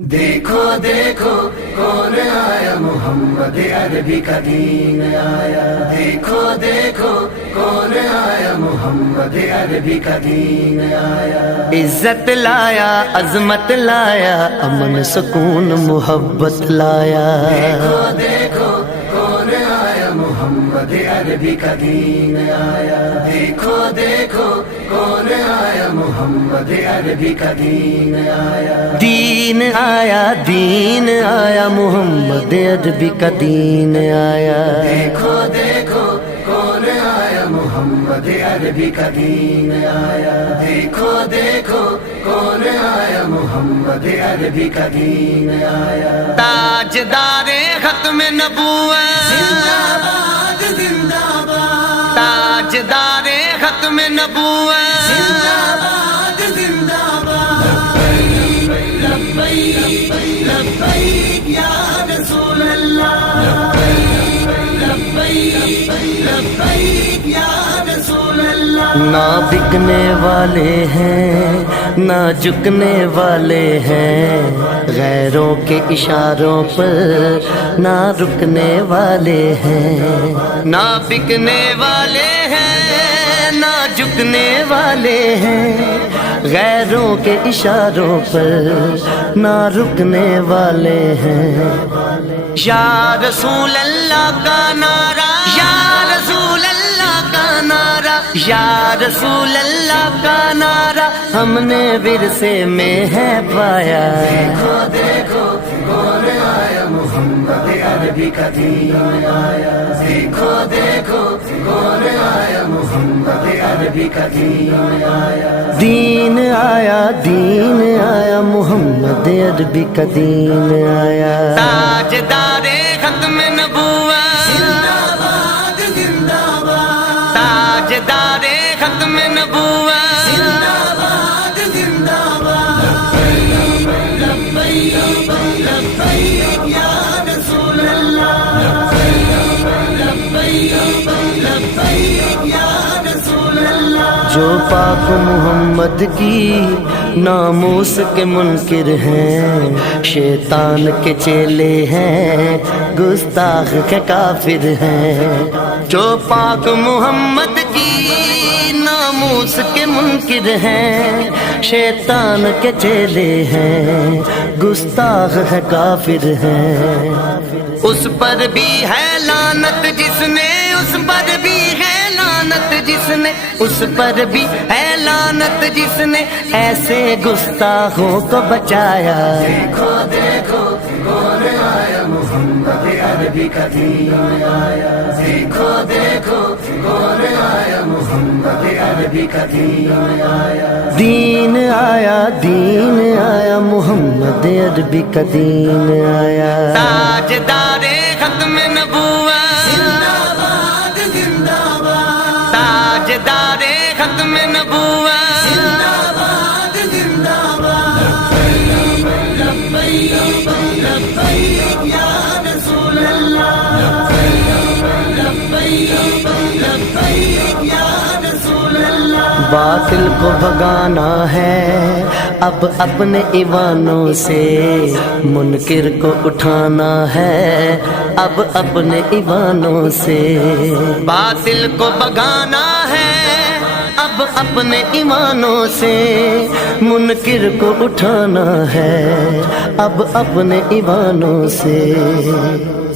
دیکھو دیکھو کون آیا، محمد عربی کا دین آیا۔ دیکھو دیکھو کون آیا، محمد عربی کا دین آیا۔ عزت لایا، عظمت لایا، امن سکون محبت لایا۔ دیکھو دیکھو کون آیا، محمد عربی کا دین آیا۔ دیکھو دیکھو کون آیا، محمد عربی کا دین آیا۔ دین آیا، دین آیا، محمد عربی کا دین آیا۔ دیکھو دیکھو کون آیا، محمد عربی کا دین آیا۔ دیکھو دیکھو کون آیا، محمد عربی کا دین آیا۔ تاجدار ختم نبوت، زندہ باد زندہ باد، تاجدار ختم نبوت، زندہ باد زندہ باد۔ لبیک لبیک یا رسول اللہ، لبیک لبیک یا رسول اللہ۔ نہ بکنے والے ہیں نہ جھکنے والے ہیں، غیروں کے اشاروں پر نہ رکنے والے ہیں۔ نہ بکنے والے ہیں نہ جھکنے والے ہیں، غیروں کے اشاروں پر نہ رکنے والے ہیں۔ یا رسول اللہ کا نعرہ، یا رسول اللہ کا نعرہ، یا رسول اللہ کا نعرہ ہم نے ورثے میں ہے پایا۔ دیکھو دیکھو کون آیا، محمد عربی کا دین آیا۔ دیکھو دیکھو کون آیا، محمد عربی کا دین آیا۔ دین آیا، دین آیا، محمد عربی کا دین آیا۔ تاجدار ختم نبوت، زندہ باد زندہ باد، تاجدار ختم نبوت، زندہ باد زندہ باد۔ لبیک لبیک یا رسول اللہ، لبیک لبیک یا رسول اللہ۔ جو پاک محمد کی ناموس کے منکر ہیں، شیطان کے چیلے ہیں، گستاخ کے کافر ہیں۔ جو پاک محمد کی ناموس کے منکر ہیں، شیطان کے چیلے ہیں، گستاخ ہے کافر ہیں۔ اس پر بھی ہے لعنت جس نے، اس پر بھی ہے لعنت جس نے، اس پر بھی ہے لعنت جس نے ایسے گستاخوں کو بچایا۔ دیکھو دیکھو کون آیا، محمد عربی کا دین آیا۔ دیکھو دیکھو کون آیا، محمد عربی کا دین آیا۔ دین آیا، دین آیا، محمد عربی کا دین آیا۔ تاجدار ختم نبوت، زندہ باد زندہ باد، تاجدار ختم نبوت، زندہ باد زندہ باد۔ لبیک لبیک یا رسول اللہ، لبیک لبیک یا رسول اللہ۔ باطل کو بھگانا ہے اب اپنے ایوانوں سے، منکر کو اٹھانا ہے اب اپنے ایوانوں سے۔ باطل کو بھگانا ہے اب اپنے ایمانوں سے، منکر کو اٹھانا ہے اب اپنے ایمانوں سے۔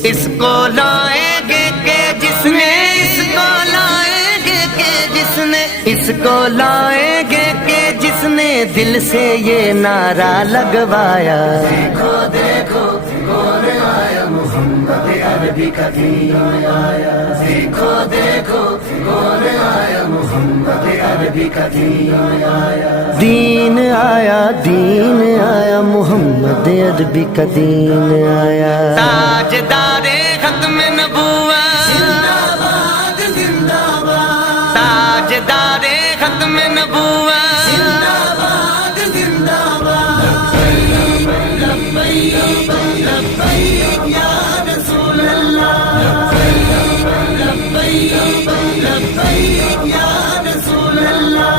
اس کو لائیں گے کہ جس نے، اس کو لائیں گے کہ جس نے، اس کو لائیں گے کہ جس نے دل سے یہ نعرہ لگوایا۔ دیکھو دیکھو کون آیا، محمد عربی کا دین آیا۔ دیکھو دیکھو کون آیا، محمد عربی کا دین آیا۔ دین آیا، دین آیا، محمد عربی کا دین آیا۔ تاجدار ختم نبوت، زندہ باد زندہ باد، تاجدار ختم نبوت، زندہ باد زندہ باد۔ لبیک لبیک یا رسول اللہ، لبیک لبیک یا رسول اللہ۔